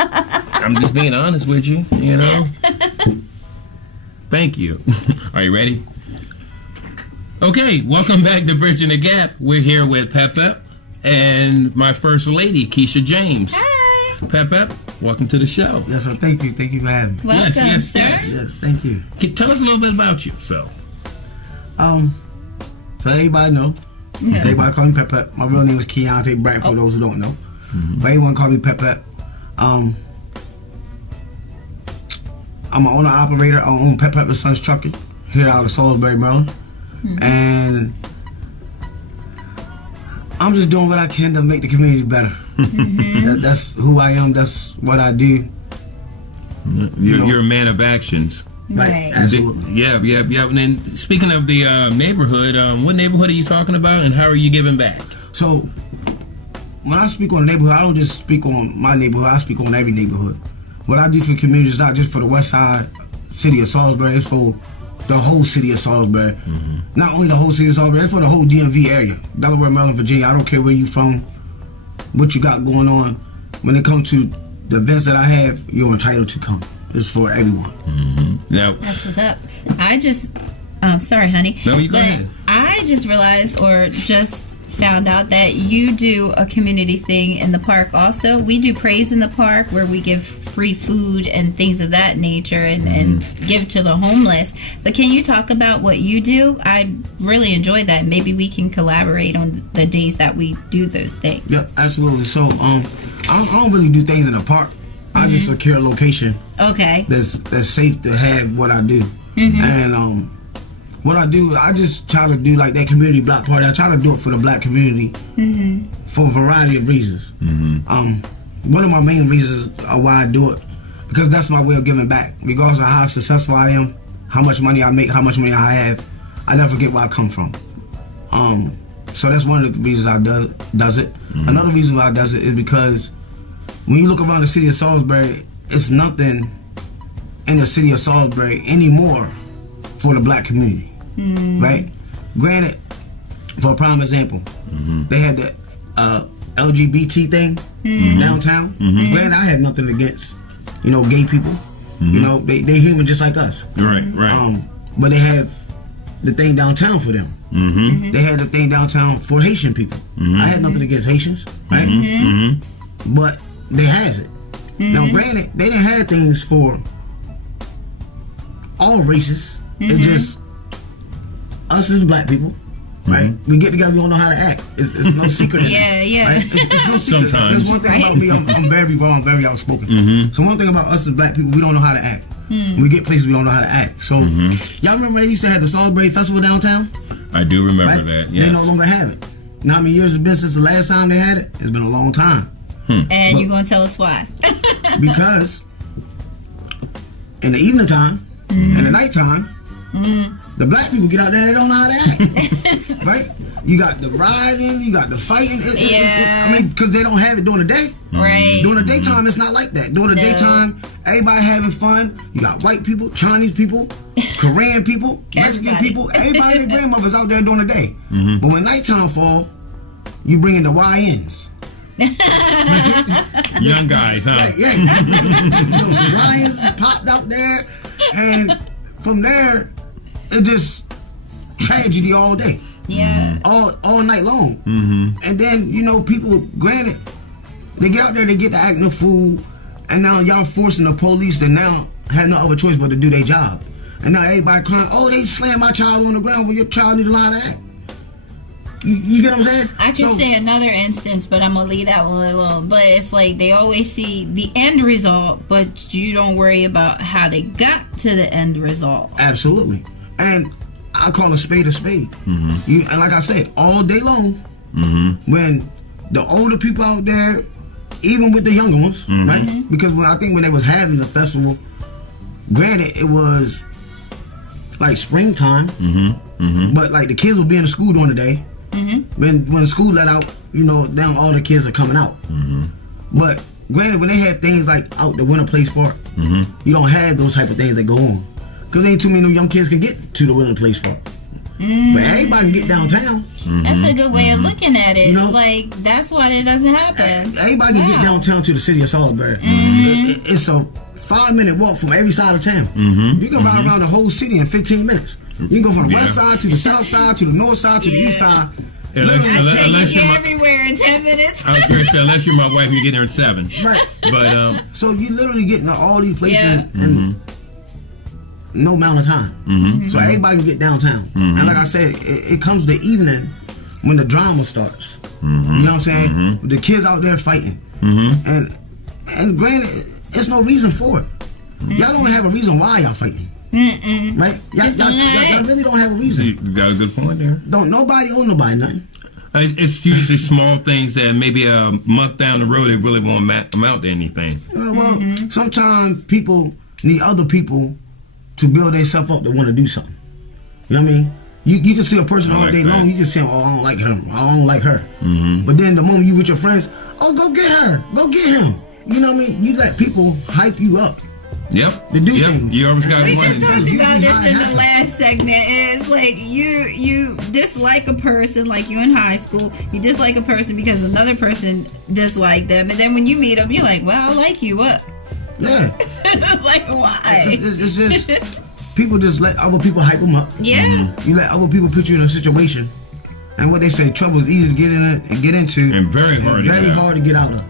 I'm just being honest with you, you know. Thank you. Are you ready? Okay, welcome back to Bridging the Gap. We're here with Pep'd and my first lady, Keisha James. Hi. Pep'd, welcome to the show. Yes, sir. Thank you. Thank you for having me. Welcome, yes, sir. Yes, thank you. Tell us a little bit about yourself. So everybody know. Yeah. Everybody call me Pep'd. My real name is Keontae Bryant, for those who don't know. But everyone call me Pep'd. I'm an owner-operator. I own Pep'd & Sons Trucking here out of Salisbury, Maryland. And I'm just doing what I can to make the community better. That's who I am. That's what I do. You're a man of actions. Right. Absolutely. Yeah. And then speaking of the neighborhood, what neighborhood are you talking about, and how are you giving back? So when I speak on the neighborhood, I don't just speak on my neighborhood. I speak on every neighborhood. What I do for the community is not just for the Westside city of Salisbury. It's for the whole city of Salisbury. Not only the whole city of Salisbury, it's for the whole DMV area. Delaware, Maryland, Virginia. I don't care where you from, what you got going on. When it comes to the events that I have, you're entitled to come. It's for everyone. Now, That's what's up. I just, sorry, honey. No, you go ahead. I just realized, or just found out, that you do a community thing in the park also. We do Praise in the Park, where we give free food and things of that nature and give to the homeless. But can you talk about what you do? I really enjoy that. Maybe we can collaborate on the days that we do those things. Yeah, absolutely. So I don't really do things in the park. I just secure a location Okay. that's safe to have what I do. And what I do, I just try to do like that community block party. I try to do it for the black community for a variety of reasons. One of my main reasons why I do it, because that's my way of giving back. Regardless of how successful I am, how much money I make, how much money I have, I never forget where I come from. So that's one of the reasons I does it. Another reason why I does it is because when you look around the city of Salisbury, it's nothing in the city of Salisbury anymore for the black community, right? Granted, for a prime example, they had the LGBT thing downtown. Granted, I had nothing against, gay people. They human just like us. right. But they have the thing downtown for them. They had the thing downtown for Haitian people. I had nothing against Haitians, right? But they has it. Now, granted, they didn't have things for all races. It's just us as black people, right? We get together, we don't know how to act. It's no secret. Yeah. Right? It's no secret. Sometimes. That's one thing about me. I'm very raw. I'm very outspoken. So one thing about us as black people, we don't know how to act. When we get places, we don't know how to act. So y'all remember they used to have the Salisbury Festival downtown? I do remember Right? that. Yes. They no longer have it. Now how many years it's been since the last time they had it? It's been a long time. And you're going to tell us why? Because in the evening time and the nighttime, the black people get out there and they don't know how to act. Right? You got the rioting, you got the fighting. Because they don't have it during the day. Right. During the daytime, it's not like that. During the daytime, everybody having fun. You got white people, Chinese people, Korean people, Mexican people. Everybody and their grandmothers out there during the day. But when nighttime fall, you bring in the YNs. Young guys, huh? Right, yeah. The YNs popped out there, and from there, it just tragedy all day. Yeah. All night long. And then, people, granted, they get out there, they get to acting a fool, and now y'all forcing the police to now have no other choice but to do their job. And now everybody crying, they slammed my child on the ground when your child need to learn how to act. You get what I'm saying? I can say another instance, but I'm going to leave that one alone. But it's like they always see the end result, but you don't worry about how they got to the end result. Absolutely. And I call a spade a spade. And like I said, all day long, when the older people out there, even with the younger ones, right? Because when they was having the festival, granted, it was like springtime, but like the kids would be in the school during the day. When school let out, now all the kids are coming out. But granted, when they have things like out the Winter Place Park, you don't have those type of things that go on. Because ain't too many young kids can get to the Winter Place Park. But everybody can get downtown. That's a good way of looking at it. You know? Like, that's why it doesn't happen. Everybody can get downtown to the city of Salisbury. It's a 5-minute walk from every side of town. You can ride around the whole city in 15 minutes. You can go from the west side to the south side to the north side to the east side. Unless you get everywhere in 10 minutes. I was going to say, unless you're my wife, you get there in 7. Right. But so you literally get into all these places in no amount of time. So everybody can get downtown. And like I said, it comes the evening when the drama starts. You know what I'm saying? The kids out there fighting. And granted, it's no reason for it. Y'all don't have a reason why y'all fighting. Right? Y'all really don't have a reason. You got a good point there. Don't nobody owe nobody nothing. It's usually small things that maybe a month down the road it really won't amount to anything. Well, sometimes people need other people to build themselves up to want to do something. You know what I mean? You can see a person all day long, you just say, oh, I don't like him, I don't like her. But then the moment you with your friends, oh, go get her, go get him. You know what I mean? You let people hype you up. Yep. To do things. You always got We money. just talked about this in the last segment. It's like you dislike a person, like you in high school. You dislike a person because another person disliked them, and then when you meet them, you're like, "Well, I like you." What? Yeah. Like why? It's just people just let other people hype them up. Yeah. You let other people put you in a situation, and what they say, trouble is easy to get in and get into, and very hard to get out of.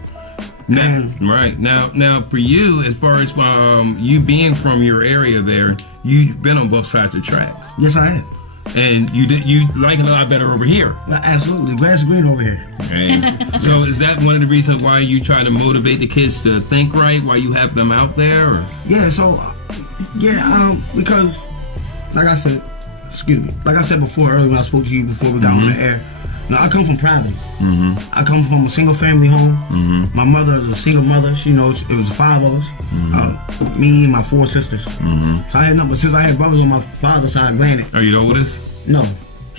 Now, for you, as far as you being from your area there, you've been on both sides of the tracks. Yes, I have. And you like it a lot better over here. Well, absolutely, grass is green over here. Okay. So is that one of the reasons why you try to motivate the kids to think right, why you have them out there? Or? Yeah. So, because, like I said, like I said before earlier when I spoke to you before we got on the air. No, I come from poverty. I come from a single family home. My mother is a single mother. She knows it was 5 of us. Me and my 4 sisters. So I had nothing, but since I had brothers on my father's side, granted. Are you the oldest? No,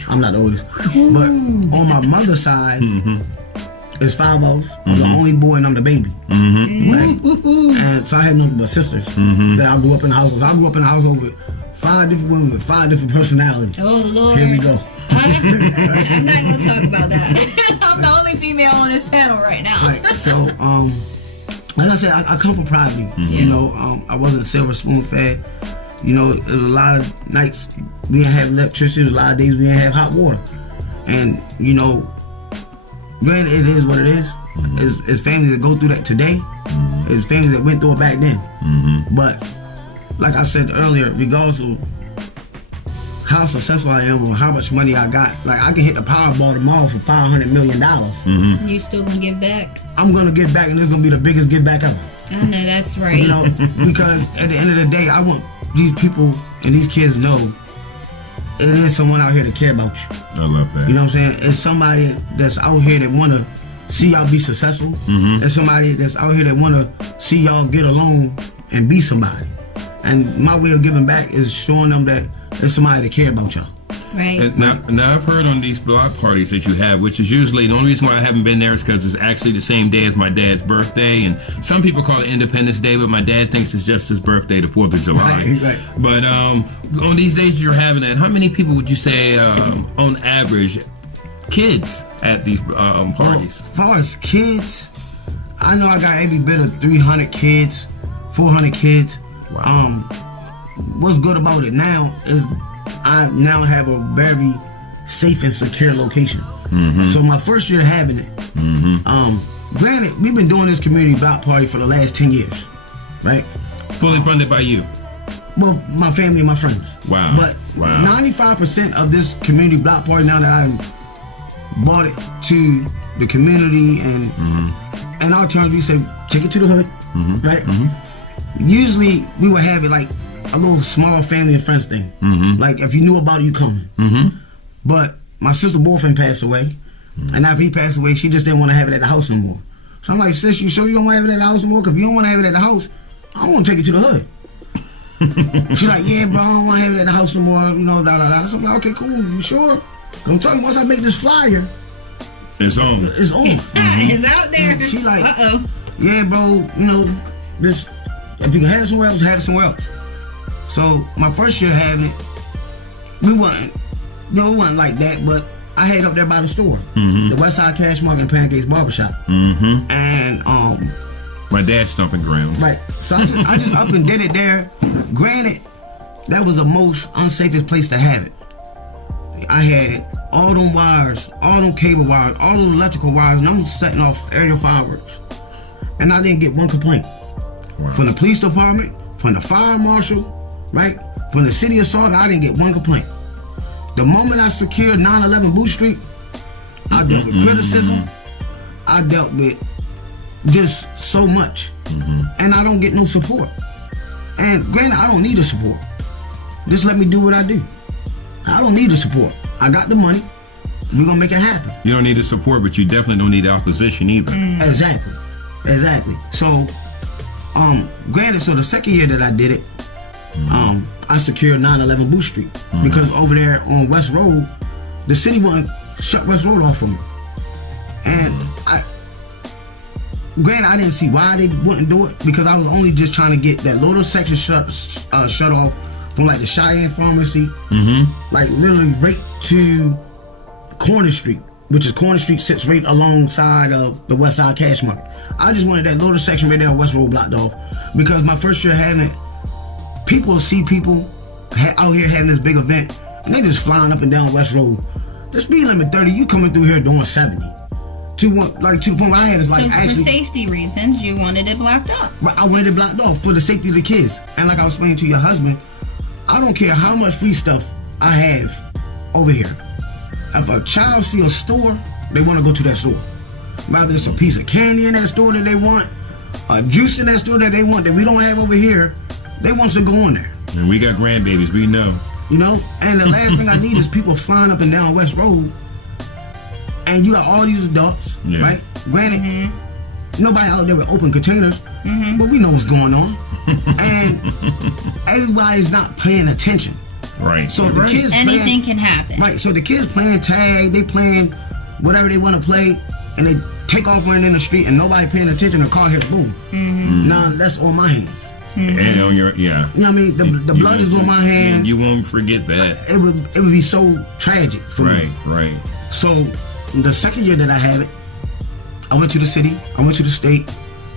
I'm not the oldest. But on my mother's side, it's 5 of us. I'm the only boy and I'm the baby. Right? And so I had nothing but sisters that I grew up in the household. So I grew up in a household with 5 different women with 5 different personalities. Oh Lord. Here we go. I'm not gonna talk about that. I'm the only female on this panel right now. Right. So, like I said, I come from poverty. You know, I wasn't silver spoon fed. You know, there was a lot of nights we didn't have electricity. There was a lot of days we didn't have hot water. And you know, granted, it is what it is. It's families that go through that today. It's families that went through it back then. But like I said earlier, regardless of how successful I am or how much money I got, like I can hit the Powerball tomorrow for $500 million. You still gonna give back? I'm gonna give back, and it's gonna be the biggest give back ever. I know that's right. You know, because at the end of the day, I want these people and these kids know it is someone out here to care about you. I love that. You know what I'm saying? It's somebody that's out here that wanna see y'all be successful. It's somebody that's out here that wanna see y'all get along and be somebody. And my way of giving back is showing them that there's somebody that care about y'all. Right. And now I've heard on these block parties that you have, which is usually the only reason why I haven't been there is because it's actually the same day as my dad's birthday, and some people call it Independence Day, but my dad thinks it's just his birthday, the 4th of July. Right. But on these days you're having that, how many people would you say on average kids at these parties? Well, as far as kids, I know I got every bit of 300 kids, 400 kids. Wow. What's good about it now is I now have a very safe and secure location. So my first year having it, granted, we've been doing this community block party for the last 10 years, right? Fully funded by you? Well, my family and my friends. Wow. But 95% of this community block party, now that I bought it to the community and in our terms, we say, take it to the hood, right? Usually we would have it like a little small family and friends thing. Like if you knew about it, you coming. But my sister's boyfriend passed away, and after he passed away, she just didn't want to have it at the house no more. So I'm like, sis, you sure you don't want to have it at the house no more? Because if you don't want to have it at the house, I want to take it to the hood. She's like, yeah, bro, I don't want to have it at the house no more. You know, da da da. So I'm like, okay, cool. You sure? I'm telling you, once I make this flyer, it's on. It's on. It's out there. And she like, yeah, bro. You know, this. If you can have it somewhere else, have it somewhere else. So my first year having it, we wasn't No, it wasn't like that, but I had up there by the store, the Westside Cash Market and Pancakes Barbershop, and my dad's stomping grounds. Right. So I just up and did it there. Granted, that was the most unsafest place to have it. I had all them wires, all them cable wires, all those electrical wires, and I'm setting off aerial fireworks. And I didn't get one complaint. Wow. From the police department, from the fire marshal, right? From the city of Sauga, I didn't get one complaint. The moment I secured 911 Booth Street, I dealt with criticism. I dealt with just so much. And I don't get no support. And granted, I don't need the support. Just let me do what I do. I don't need the support. I got the money. We're gonna make it happen. You don't need the support, but you definitely don't need the opposition either. Exactly. So, granted, so the second year that I did it, I secured 911 Booth Street because over there on West Road, the city wouldn't shut West Road off for me. And granted, I didn't see why they wouldn't do it because I was only just trying to get that little section shut off from like the Cheyenne Pharmacy, like literally right to Corner Street, which is Corner Street sits right alongside of the Westside Cash Market. I just wanted that little section right there on West Road blocked off because my first year having it, people see people out here having this big event and they just flying up and down West Road. The speed limit 30, you coming through here doing 70. To the point where I had is like so actually for safety reasons, you wanted it blocked off. Right, I wanted it blocked off for the safety of the kids. And like I was explaining to your husband, I don't care how much free stuff I have over here. If a child see a store, they want to go to that store. Whether it's a piece of candy in that store that they want, a juice in that store that they want that we don't have over here, they want to go in there. And we got grandbabies, we know. You know? And the last thing I need is people flying up and down West Road. And you got all these adults, right? Granted, nobody out there with open containers, but we know what's going on. And everybody's not paying attention. Right. So the kids anything can happen. Right. So the kids playing tag, they playing whatever they want to play, and they take off running in the street, and nobody paying attention. The car hits, boom. Now that's on my hands. And on your You know what I mean? The blood is on my hands. You won't forget that. It would be so tragic for me. Right. So the second year that I have it, I went to the city. I went to the state.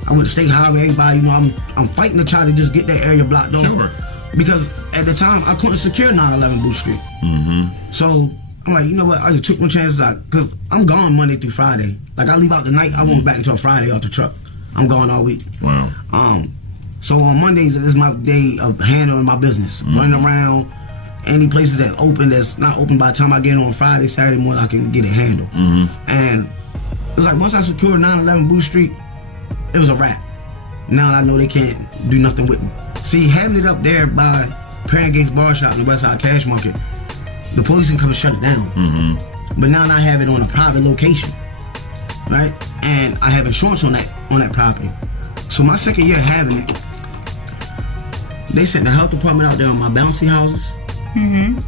I went to state highway. Everybody, you know, I'm fighting to try to just get that area blocked off. Sure. Because at the time, I couldn't secure 911 Booth Street. So I'm like, you know what? I just took my chances out because I'm gone Monday through Friday. Like I leave out tonight, I won't be back until Friday off the truck. I'm gone all week. Wow. So on Mondays is my day of handling my business, running around any places that open that's not open. By the time I get on Friday, Saturday morning, I can get it handled. And it was like once I secured 911 Booth Street, it was a wrap. Now I know they can't do nothing with me. See, having it up there by Pancakes Barbershop in the Westside Cash Market, the police can come and shut it down. But now I have it on a private location, right? And I have insurance on that property. So my second year having it, they sent the health department out there on my bouncy houses.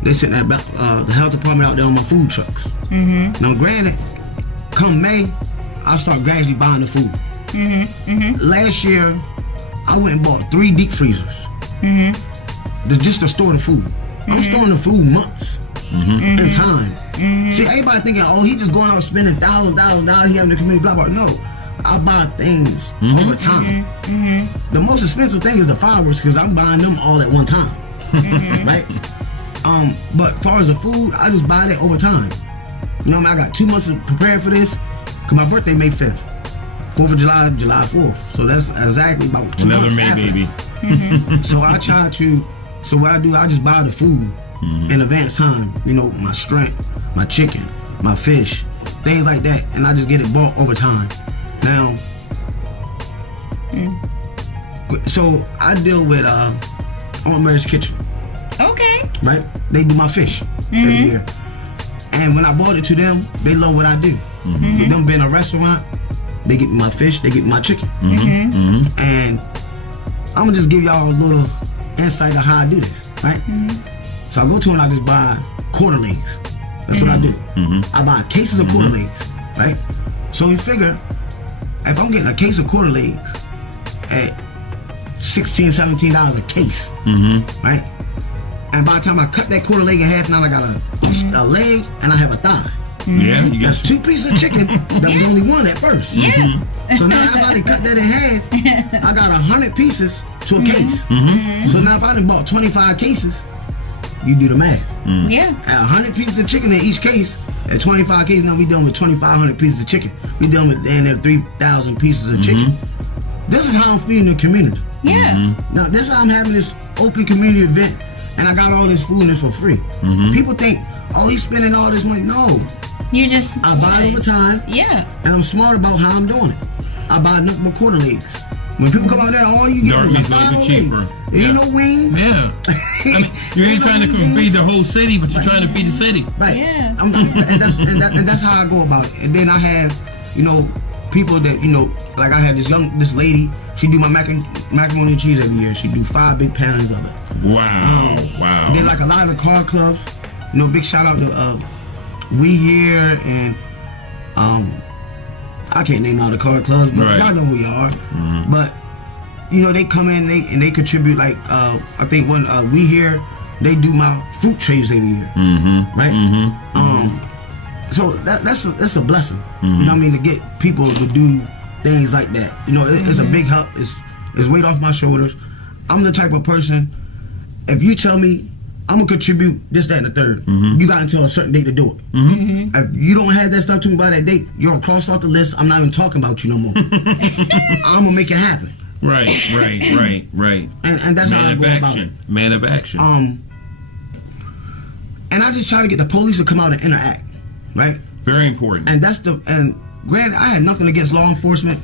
They sent the health department out there on my food trucks. Now granted, come May, I'll start gradually buying the food. Last year, I went and bought 3 deep freezers just to store the food. I'm storing the food months in time. See, everybody thinking, oh, he just going out spending $1,000, he having the community blah blah. No, I buy things over time. The most expensive thing is the fireworks because I'm buying them all at one time, right? But as far as the food, I just buy that over time. You know, I got 2 months to prepare for this because my birthday May 5th. 4th of July, July 4th. So that's exactly about 2 Another months May after. baby. So I try to, so what I do, I just buy the food in advance time. You know, my shrimp, my chicken, my fish, things like that. And I just get it bought over time. Now, so I deal with Aunt Mary's Kitchen. Okay. Right? They do my fish every year. And when I bought it to them, they love what I do. With them being a restaurant, they get me my fish, they get me my chicken. And I'm gonna just give y'all a little insight of how I do this, right? So I go to them, I just buy quarter legs. That's what I do. I buy cases of quarter legs, right? So we figure, if I'm getting a case of quarter legs at $16, $17 a case, right? And by the time I cut that quarter leg in half, now I got a leg and I have a thigh. Yeah, you got That's 2 pieces of chicken. That was only one at first. Yeah. So now if I done cut that in half, I got 100 pieces to a case. So now if I done bought 25 cases, you do the math. Yeah. At 100 pieces of chicken in each case, at 25 cases, now we dealing with 2,500 pieces of chicken. We dealing with damn near 3,000 pieces of chicken. This is how I'm feeding the community. Yeah. Now this is how I'm having this open community event, and I got all this food and it's for free. People think, oh, he's spending all this money. No. You just I buy it over time. Yeah. And I'm smart about how I'm doing it. I buy nothing but quarter legs. When people come out there, all you get North is meat's a a little thigh bit leg. cheaper. There ain't no wings. Yeah. I mean, you ain't trying to feed the whole city, but you're trying to feed the city. Right. Yeah. And that's how I go about it. And then I have, people that, like I have this lady, she do my macaroni and cheese every year. She do 5 big pounds of it. Wow. Wow. Then like a lot of the car clubs, big shout out to We Here and I can't name all the car clubs, but y'all know who y'all are. But they come in and they contribute. Like I think when We Here, they do my fruit trays every year, right? So that's a blessing. You know what I mean, to get people to do things like that. It's a big help. It's weight off my shoulders. I'm the type of person, if you tell me I'm gonna contribute this, that, and the third, you got until a certain date to do it. If you don't have that stuff to me by that date, you're gonna cross off the list. I'm not even talking about you no more. I'm gonna make it happen. Right. And that's how I go about it. Man of action. And I just try to get the police to come out and interact, right? Very important. And granted, I had nothing against law enforcement.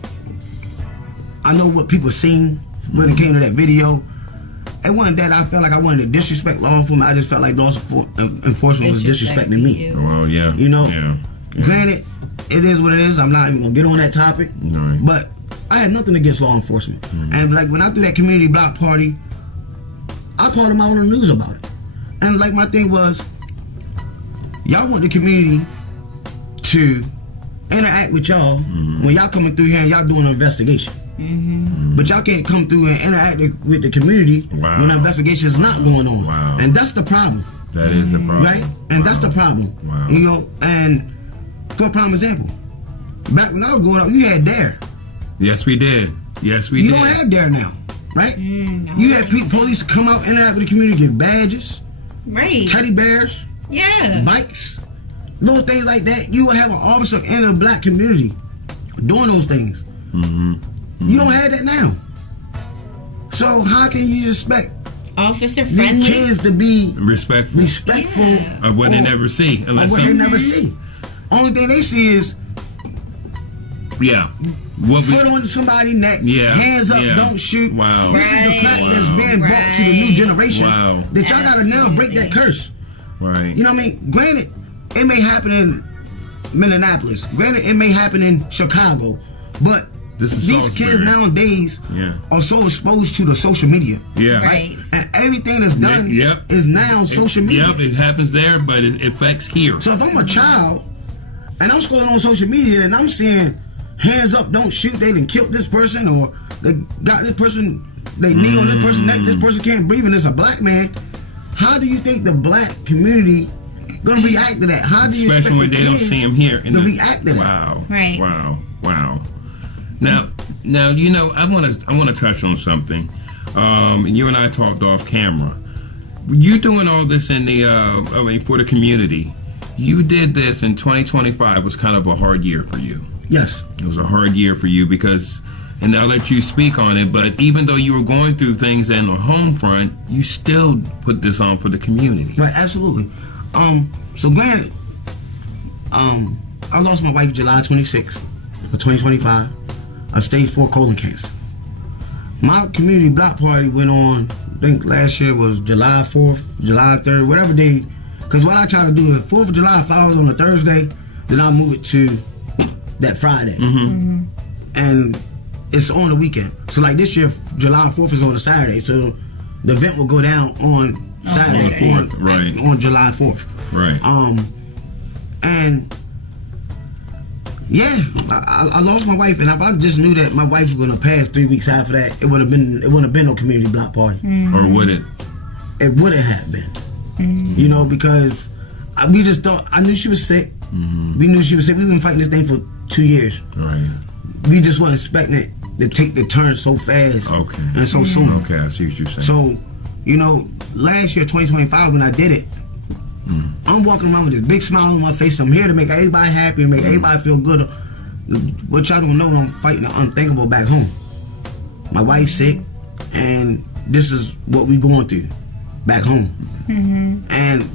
I know what people seen when it came to that video. It wasn't that I felt like I wanted to disrespect law enforcement. I just felt like law enforcement was disrespecting me. Well, yeah. Yeah. Granted, it is what it is. I'm not even gonna get on that topic. Right. But I had nothing against law enforcement. And like when I threw that community block party, I called them out on the news about it. And like my thing was, y'all want the community to interact with y'all when y'all coming through here and y'all doing an investigation. But y'all can't come through and interact with the community when the investigation is not going on. Wow. And that's the problem. That is the problem. Right? And that's the problem. Wow. And for a prime example, back when I was growing up, you had DARE. Yes, we did. You don't have DARE now, right? You had police come out, interact with the community, give badges, right, teddy bears, bikes, little things like that. You would have an officer in the black community doing those things. You don't have that now. So how can you expect officer friendly these kids to be respectful of what they never see? They never see. Only thing they see is foot on somebody's neck, hands up, don't shoot. Wow. This is the crack that's being brought to the new generation. Wow. That y'all gotta now break that curse. Right. You know what I mean? Granted, it may happen in Minneapolis. Granted, it may happen in Chicago. But these kids nowadays are so exposed to the social media. Right. And everything that's done is now social media. Yep, it happens there, but it affects here. So if I'm a child and I'm scrolling on social media and I'm seeing hands up, don't shoot, they done killed this person, or they got this person, they knee on this person's neck, this person can't breathe, and it's a black man, how do you think the black community gonna react to that? How do you especially when expect they don't see him here to react to that? Wow. Right. Wow. Now, I want to touch on something. You and I talked off camera. You doing all this in the for the community. You did this in 2025 was kind of a hard year for you. Yes. It was a hard year for you because, and I'll let you speak on it, but even though you were going through things in the home front, you still put this on for the community. Right, absolutely. So granted, I lost my wife July 26th of 2025. A stage 4 colon cancer. My community block party went on, I think last year was July 4th, July 3rd, whatever day. Because what I try to do is 4th of July flowers on a Thursday, then I'll move it to that Friday. And it's on the weekend. So like this year, July 4th is on a Saturday. So the event will go down on Saturday. On July 4th. Right. And yeah, I lost my wife, and if I just knew that my wife was gonna pass 3 weeks after that, it wouldn't have been no community block party. Or would it? it wouldn't have been. You know, because we just thought, I knew she was sick. We knew she was sick. We've been fighting this thing for 2 years. Right. We just weren't expecting it to take the turn so fast and so soon. Okay, I see what you're saying. So, you know, last year, 2025, when I did it, I'm walking around with this big smile on my face. I'm here to make everybody happy and make everybody feel good. But y'all don't know, I'm fighting the unthinkable back home. My wife's sick, and this is what we going through back home. And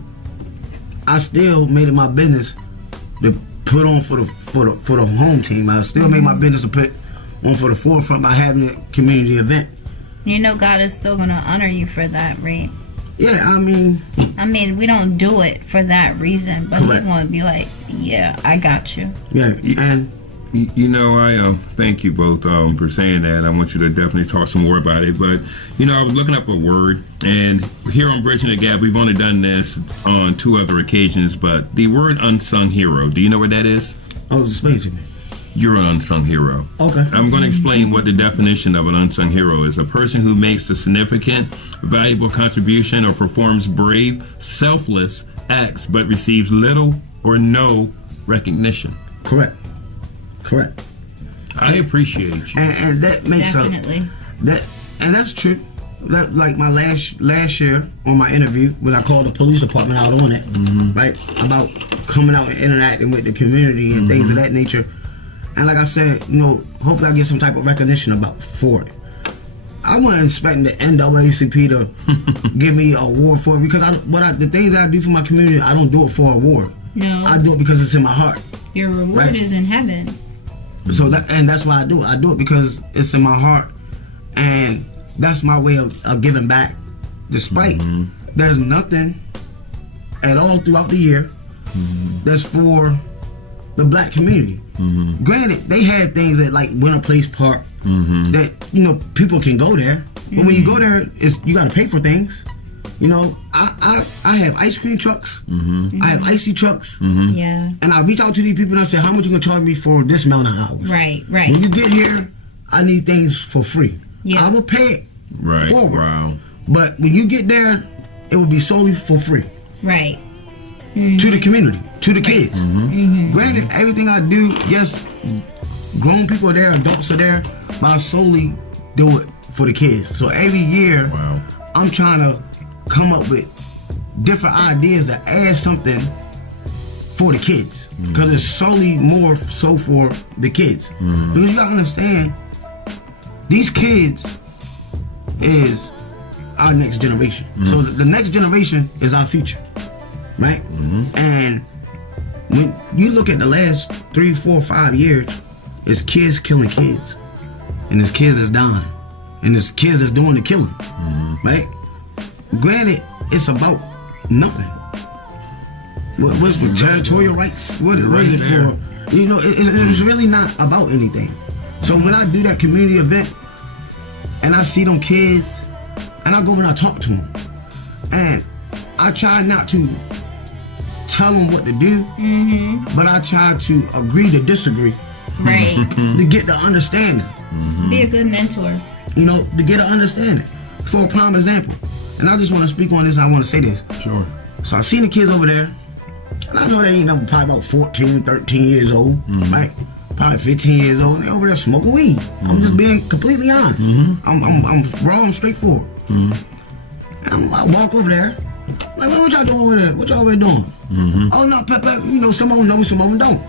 I still made it my business to put on for the home team. I still made my business to put on for the forefront by having a community event. You know God is still going to honor you for that, right? Yeah, I mean, we don't do it for that reason, but correct. He's going to be like, yeah, I got you. Yeah, and you know, I thank you both for saying that. I want you to definitely talk some more about it. But, you know, I was looking up a word, and here on Bridging the Gap, we've only done this on 2 other occasions, but the word unsung hero, do you know what that is? oh, explain it to me. You're an unsung hero. Okay. I'm going to explain what the definition of an unsung hero is. A person who makes a significant, valuable contribution or performs brave, selfless acts but receives little or no recognition. Correct. I appreciate you. And that makes Definitely. And that's true. That, like my last year on my interview when I called the police department out on it, right, about coming out and interacting with the community and things of that nature. And like I said, you know, hopefully I get some type of recognition for it. I wasn't expecting the NAACP to give me an award for it, because the things that I do for my community, I don't do it for an award. No. I do it because it's in my heart. Your reward Right. is in heaven. So that's why I do it. I do it because it's in my heart, and that's my way of giving back. Despite there's nothing at all throughout the year that's for the black community. Granted, they have things at like Winter Place Park that, you know, people can go there, but when you go there, you got to pay for things. You know, I have ice cream trucks. I have icy trucks. Yeah. And I reach out to these people and I say, how much you gonna charge me for this amount of hours? Right. When you get here, I need things for free. Yeah. I will pay it Right. forward. Wow. But when you get there, it will be solely for free. Right. To the community, to the kids. Granted, everything I do, yes, grown people are there, adults are there, but I solely do it for the kids. So every year, Wow. I'm trying to come up with different ideas to add something for the kids, because it's solely more so for the kids. Because you gotta understand, these kids is our next generation. So the next generation is our future, right? And when you look at the last 3, 4, 5 years, it's kids killing kids, and it's kids that's dying, and it's kids that's doing the killing, right? Granted, it's about nothing. What's the territorial rights? What is it for? You know, it's really not about anything. So when I do that community event, and I see them kids, and I go and I talk to them, and I try not to tell them what to do, but I try to agree to disagree. Right. To get the understanding. Be a good mentor. You know, to get an understanding. For a prime example, and I just want to speak on this, and I want to say this. Sure. So I seen the kids over there, and I know they ain't no, probably about 14, 13 years old, right? Probably 15 years old. They over there smoking weed. I'm just being completely honest. I'm raw and straightforward. And I walk over there, like, what y'all doing over there? What y'all over there doing? Oh, no, Pep'd, you know, some of them know, some of them don't.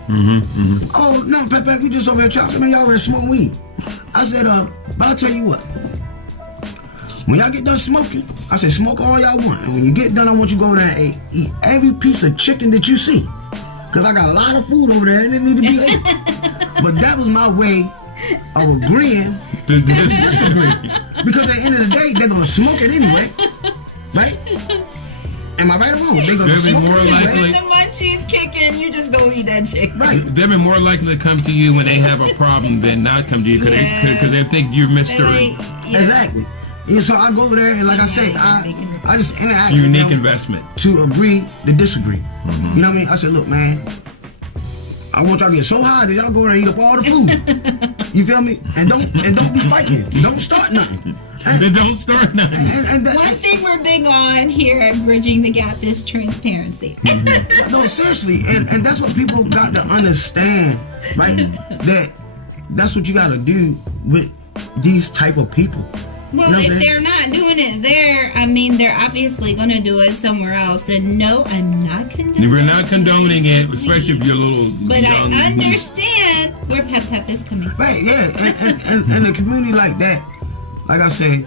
Oh, no, Pep'd, we just over here trying. Man, y'all over there smoking weed. I said, but I'll tell you what. When y'all get done smoking, I said, smoke all y'all want. And when you get done, I want you to go over there and eat every piece of chicken that you see. Because I got a lot of food over there and it need to be ate. But that was my way of agreeing to disagree. Because at the end of the day, they're going to smoke it anyway. Right? Am I right or wrong? They're going to smoke it anyway. When the munchies kick in, you just go eat that chicken. Right. They've been more likely to come to you when they have a problem than not come to you because they think you're Mr. Exactly. And so I go over there and like I say, I just interact Unique with them investment. to agree to disagree. You know what I mean? I said, look, man, I want y'all to get so high that y'all go there and eat up all the food. You feel me? And don't be fighting. Don't start nothing. Then don't start nothing. One thing we're big on here at Bridging the Gap is transparency. No, seriously, and that's what people got to understand, right? That's what you got to do with these type of people. Well, you know if they're not doing it there, I mean, they're obviously going to do it somewhere else. And no, I'm not condoning it. We're not condoning it, especially if you're a little But young. I understand where Pep is coming from. Right, yeah, and a community like that, like I said,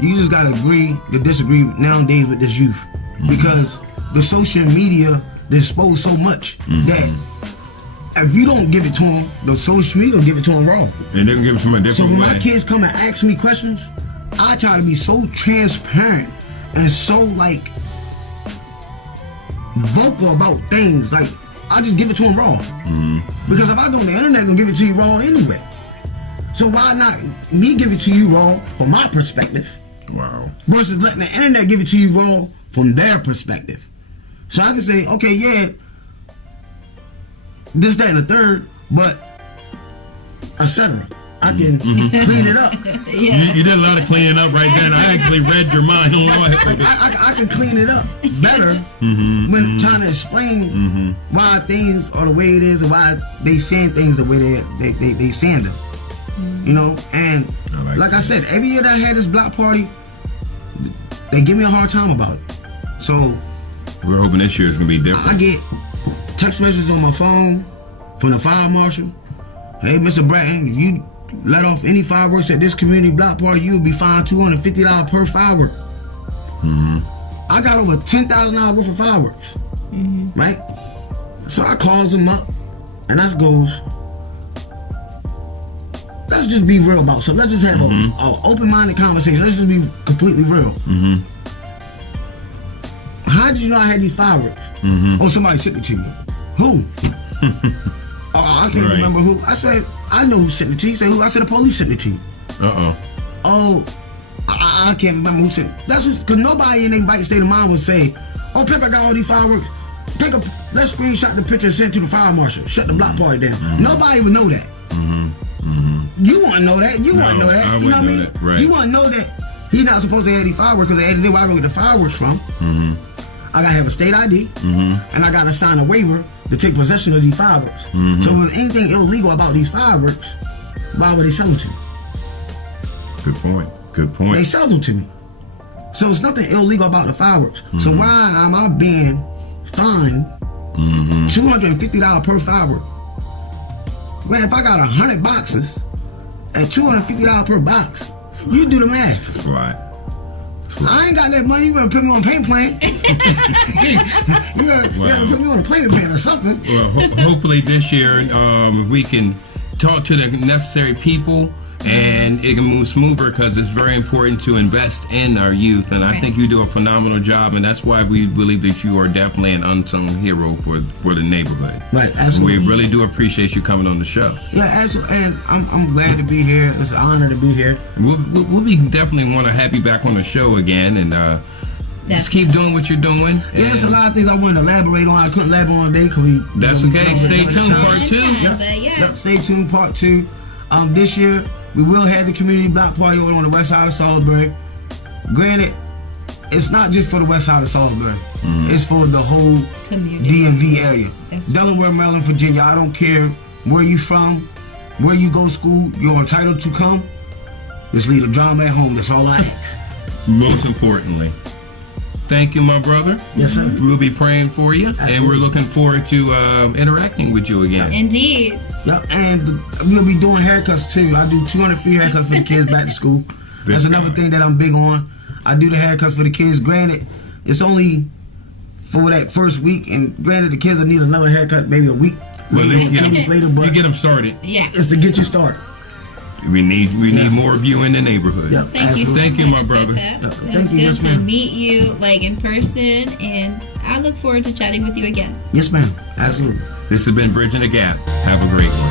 you just gotta agree to disagree nowadays with this youth, because the social media they expose so much that if you don't give it to them, the social media will give it to them raw. And they're gonna give it to them a So different when way. my kids come and ask me questions, I try to be so transparent and so like vocal about things. Like I just give it to them raw. Because if I go on the internet, I'm gonna give it to you raw anyway. So why not me give it to you raw from my perspective? Wow. Versus letting the internet give it to you raw from their perspective. So I can say, okay, yeah, this, that, and the third, but etc. I can clean it up. You did a lot of cleaning up right then. I actually read your mind on what. I can clean it up better when trying to explain why things are the way it is and why they saying things the way they saying them. You know, and like I said, every year that I had this block party, they give me a hard time about it. So we're hoping this year is gonna be different. I get text messages on my phone from the fire marshal. Hey, Mr. Bratton, if you let off any fireworks at this community block party, you will be fined $250 per firework. I got over $10,000 worth of fireworks, right? So I calls him up, and that goes, let's just be real about something. Let's just have an open-minded conversation. Let's just be completely real. How did you know I had these fireworks? Oh, somebody sent it to me. Who? Oh, I can't remember who. I said, I know who sent it to you. He said, who? I said, the police sent it to you. Oh, I can't remember who sent it. That's because nobody in their right state of mind would say, oh, Pep'd got all these fireworks. Let's screenshot the picture and send it to the fire marshal. Shut the block party down. Nobody would know that. You want to know that. You want to know that. You know what I mean? Right. You want to know that he's not supposed to have these fireworks because they where I go get the fireworks from. I got to have a state ID, and I got to sign a waiver to take possession of these fireworks. So if there's anything illegal about these fireworks, why would they sell them to me? Good point. Good point. They sell them to me. So it's nothing illegal about the fireworks. So why am I being fined $250 per firework? Man, if I got 100 boxes at $250 per box, you do the math. That's a lot. I ain't got that money. You better put me on a payment plan. you gotta put me on a payment plan or something. Well, hopefully this year we can talk to the necessary people and it can move smoother because it's very important to invest in our youth. And I think you do a phenomenal job, and that's why we believe that you are definitely an unsung hero for the neighborhood. Right, absolutely. We really do appreciate you coming on the show. Yeah, absolutely. And I'm glad to be here. It's an honor to be here. We'll be definitely want to have you back on the show again, and just keep doing what you're doing. Yeah, there's a lot of things I wanted to elaborate on. I couldn't elaborate on today because That's okay. Stay tuned, part 2. Yep, stay tuned, part 2. This year, we will have the community block party over on the west side of Salisbury. Granted, it's not just for the west side of Salisbury. It's for the whole Community. DMV area. That's Delaware, Maryland, Virginia. I don't care where you from, where you go to school, you're entitled to come. Just leave the drama at home. That's all I ask. Most importantly, thank you, my brother. Yes, sir. We'll be praying for you, and we're looking forward to interacting with you again. Indeed. Yep, and we'll be doing haircuts too. I do 200 free haircuts for the kids back to school. That's another thing that I'm big on. I do the haircuts for the kids. Granted, it's only for that first week, and granted, the kids will need another haircut maybe a week. Well, at least later, but you get them started. Yeah. It's to get you started. We need more of you in the neighborhood. Yep, Thank you, my brother. Thank you, yes, good ma'am. to meet you like in person, and I look forward to chatting with you again. Yes, ma'am. Absolutely. This has been Bridging the Gap. Have a great one.